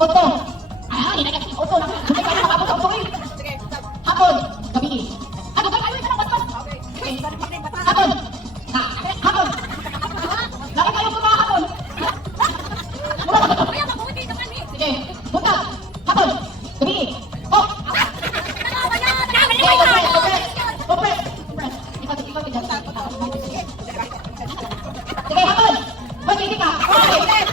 Oto. Ah, hindi na kasi oto lang. Hindi ka na mababot sa oto eh. Hapon, gabi. Ano ba kayo isa ng basbas? Okay. Hapon. Hapon. Lagi kayo sa mga hapon. Sige, buntag. Hapon, gabi. Oh. Opre. Sige, hapon. Hoy, hindi ka. Okay.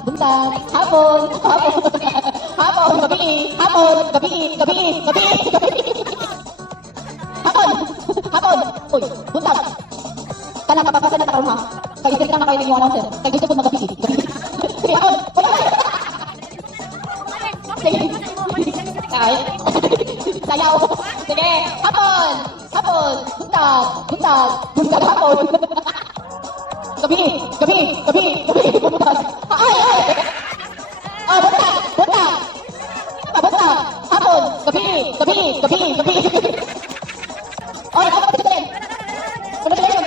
Buntag, hapon, gabi, hapon, uy, buntag, kanang kapapasa na takarong ha, kaya isip lang na kayo ng iwanan sir, kaya gusto po magabi, sige, hapon, ay, sayaw, sige, hapon, buntag, hapon, gabi, buntag, ay, buntag, hapon, gabi, oy, hapon, congratulations,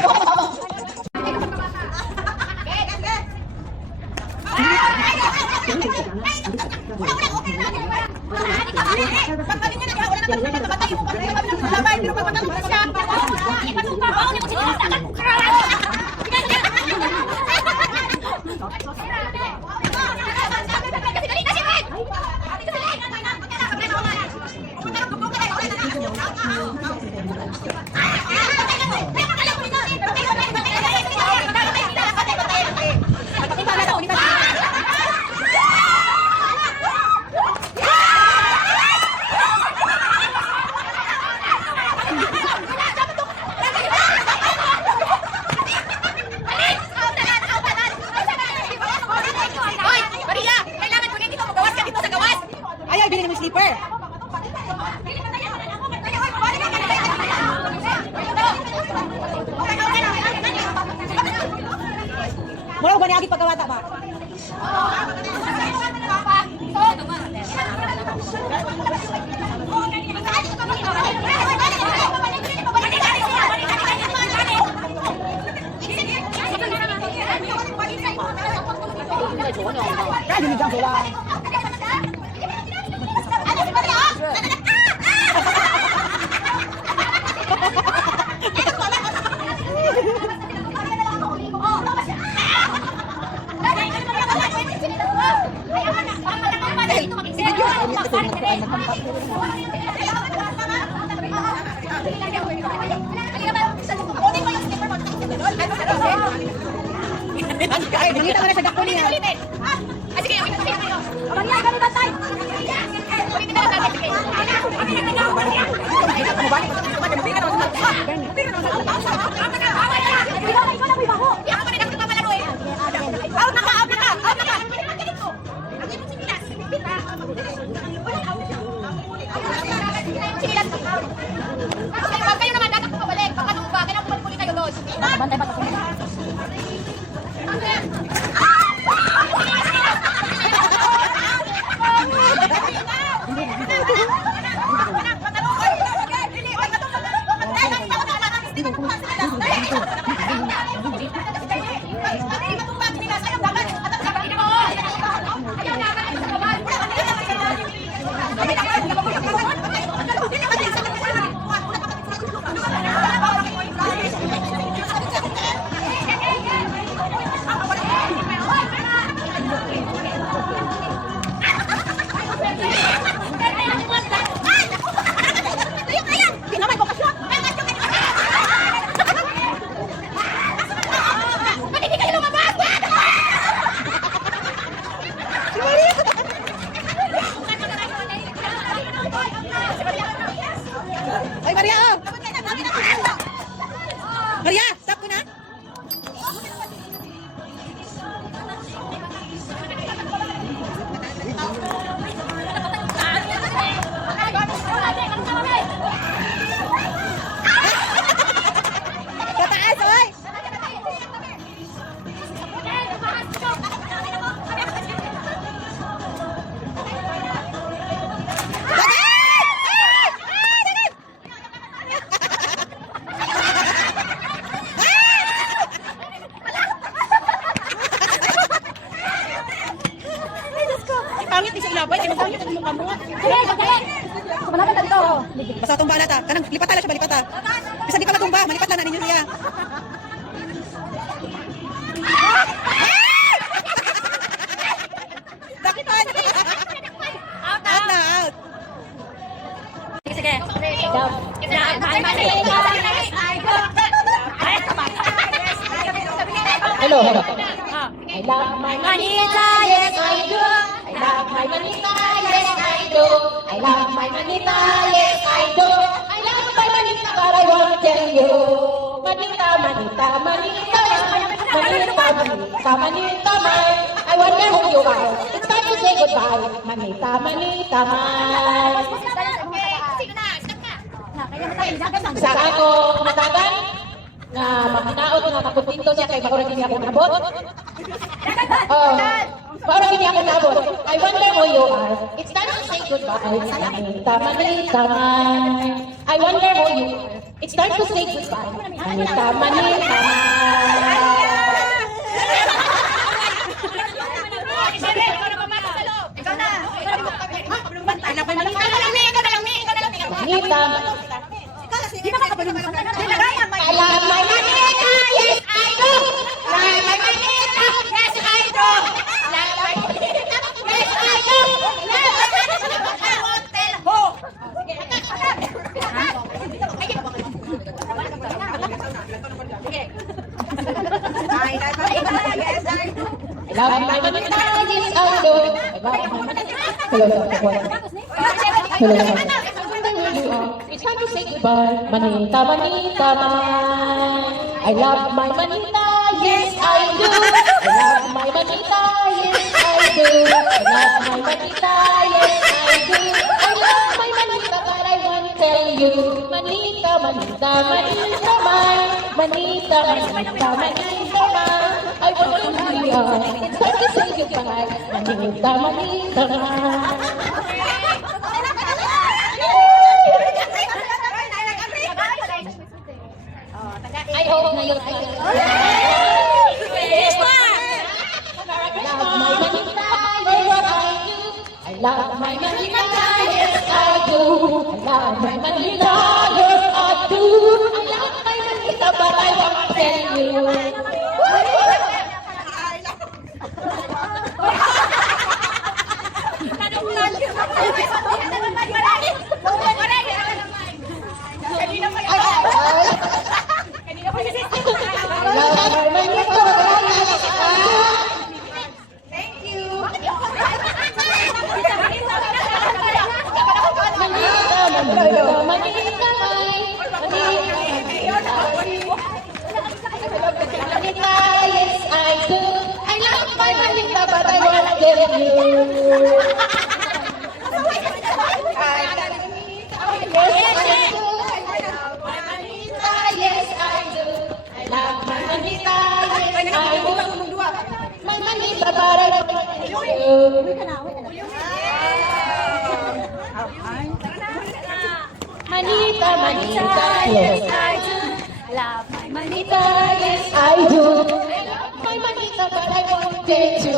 Mula ba niagit pagkawata ba? Kaya hindi dyan sila. Nakita ko na sa dako niya. Sige, okay na kayo. Abang yan, kami batay. Ulitin na lang natin. Huwag kayo naman, dapat pabalik. Pagkatong ba, kailangan pumalik kayo doon. Bantay ba kasi? Ayaw Sige, sige. Malapit na dito. Basta tumba na ta. Kanang lipat na siya, balipat ta. Bisa di ka matumba, malipat lang na ninyo siya. Dakitan! Out na, out. Sige, sige. Hello, hello. I love my manita, yes I do. I love my manita, yes I do. I love my manita, yes I do. I love my manita, but I won't tell you. Manita, manita, manita, manita, manita, manita, mine. I wonder who you are. It's time to say goodbye. Manita, manita, mine. Sa ako matagan na makinaot nga makuntinto siya kay makurang hindi ako nabot. Para hindi ako nabot. I wonder who you are. It's time to say goodbye. Manita, manita, mine. I wonder who you are. It's time to say goodbye. Manita, manita, mine. Manita, Di ba makapalong? I love my manita, yes I do. Love my manita, yes I do. Love my manita, yes I do. Love my manita, I won't tell who. I love my manita, yes I do. I love my manita. Hello. It's time to say goodbye. Manita, manita, mine. I love my manita, yes I do. I love my manita, yes I do. I love my manita, yes I do. I love my manita, but I won't tell you. Manita, manita, manita, mine. Manita, manita, manita, mine. I want to be young. It's time to say goodbye. Manita, manita, mine. I hope na yun ay love my manita, yes I do. I love my manita, yes I do. I love my manita, but I won't tell you. Manita, manita, yes I do. Love my Manita, yes I do. I love my manita, but I won't get you.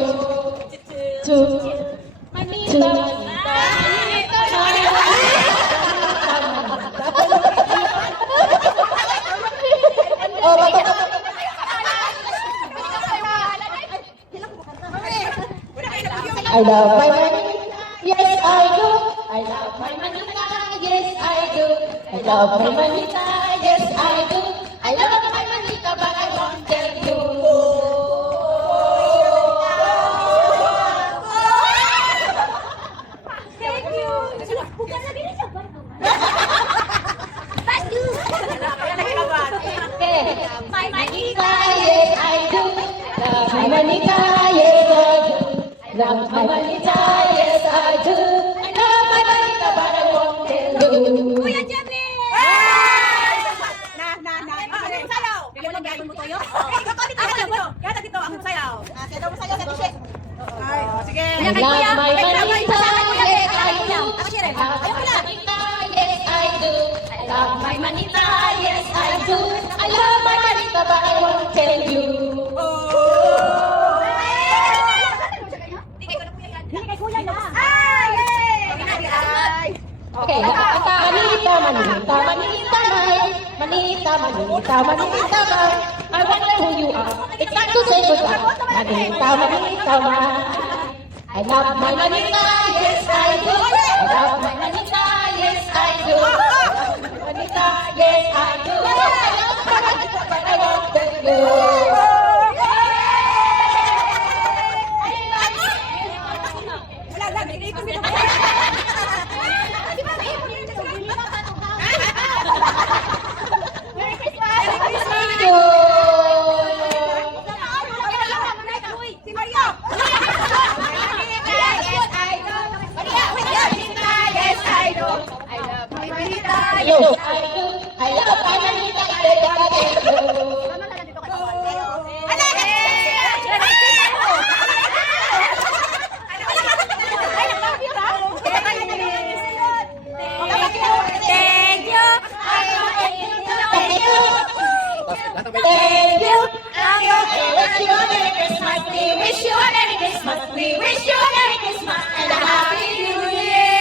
Manita, manita, manita, I love my manita, yes I do. I love my manita, yes I do. I love my manita, yes I do. I love my manita, but I won't tell you. Thank you. Bukan lagi ni siapa? Pasti. My manita, yes I do. Love my manita, yes I do. Love my manita, yes I do. I love my manita, but I won't tell you. Kuya Jamie. Pili mo lang gagawin mo toyo? Ako lang mo. Kaya dito ang sayaw. Sige daw mo sayaw sa t-shirt. Sige. I love my manita, yes I do. I love my manita, yes I do. I love my manita, yes I do. I love my manita, but I won't tell you. Hindi kay kuya na. Ah, yay! manita, manita, manita, manita, manita, I wonder who you are. It's time to say goodbye. Manita, manita, I love my manita, yes I do. I love my manita, yes I do. I love my manita, yes I do. I love my manita, but I want to do. Yes, I do. I love my manita, yes I do. Thank you. Thank you. Thank you. We wish you a Merry Christmas. We wish you a Merry Christmas. We wish you a Merry Christmas and a Happy New Year.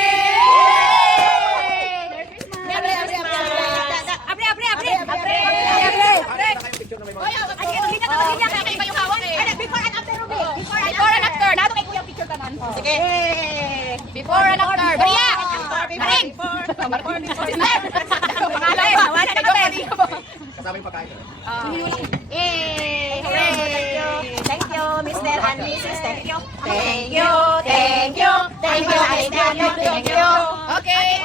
Sige. Before and after. Maria! Maring! Kasama yung pagkain. Yay! Hooray! Thank you, Mr. and Mrs. Thank you. Thank you. Thank you. Thank you. Thank you. Okay.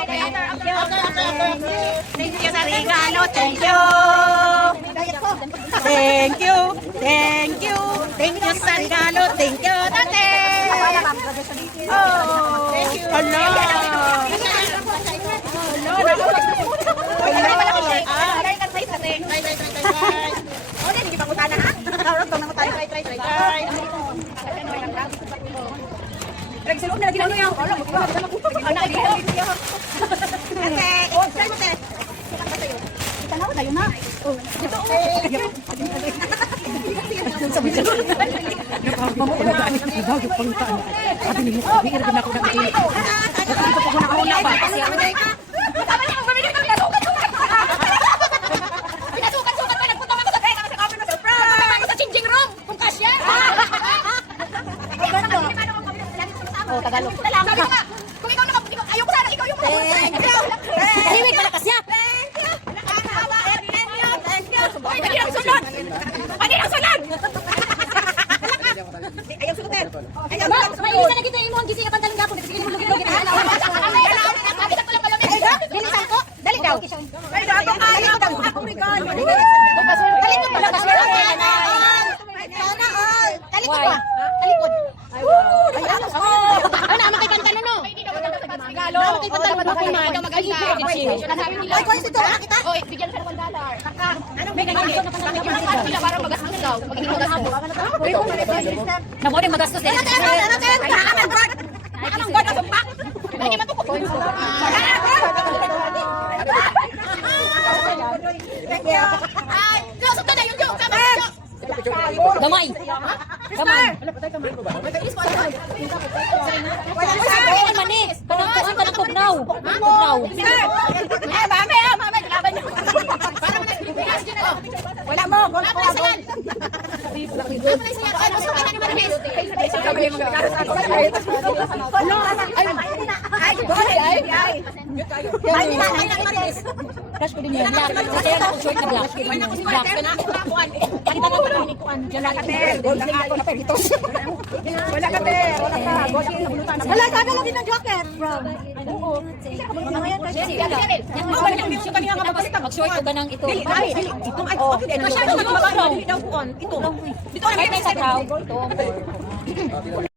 Thank you sa regalo. Thank you. Thank you. Thank you. Thank you sa regalo. Thank you, tate. Oh. Thank you. Hello. Oh, Tagalog. Sabi ko nga, kung ikaw ayoko sana, ikaw yung Daliwig, malakas niya. Thank you. Uy, dali ang sunod. Dali ang sunod. Ayaw sunutin. Ayaw sunutin. May isa na kita yung mga gising kapag talang gapon. Sige mo lugin-lugin. Bilisan ko. Dali daw. Ayaw daw. Ako rin ka. Dali ko malakas. Sana all. Talikod ba? Talikod. Ano, makikanta na no? Hindi ka maganda sa Tagalog. Makikanta na ba? Hindi ka maganda. Ay, kung ito, kita? Oy, bigyan ka ng $1. Anong may ganyan? Bakit sila para magastos daw? Magiging magastos. Namo rin magastos din. Ano, Anong God ang sumpak? Hindi matukot. Thank you. Ay, sunod na yung joke. Gamay. Gamay. Walang sabi. Walang manis. Panangkuhan ka ng tugnaw. Tugnaw. Mame, laban niyo. Wala mo. Crush ko din yan. Kasi yan ako short na black. Black ka na. Pakita na wala ni Kuan. Wala ka, Ter. Gold lang ako na peritos. Wala ka, Ter. Wala ka. Gold yung nabulutan. Wala, sabi lang din ng joker. Oo. Mga yan, kasi. Yung kanina nga mapasita. Mag-short ko ganang ito. Dili. Ito. Masyado mag-magaw. Dili daw Kuan. Ito. Dito na may sa crowd. Ito.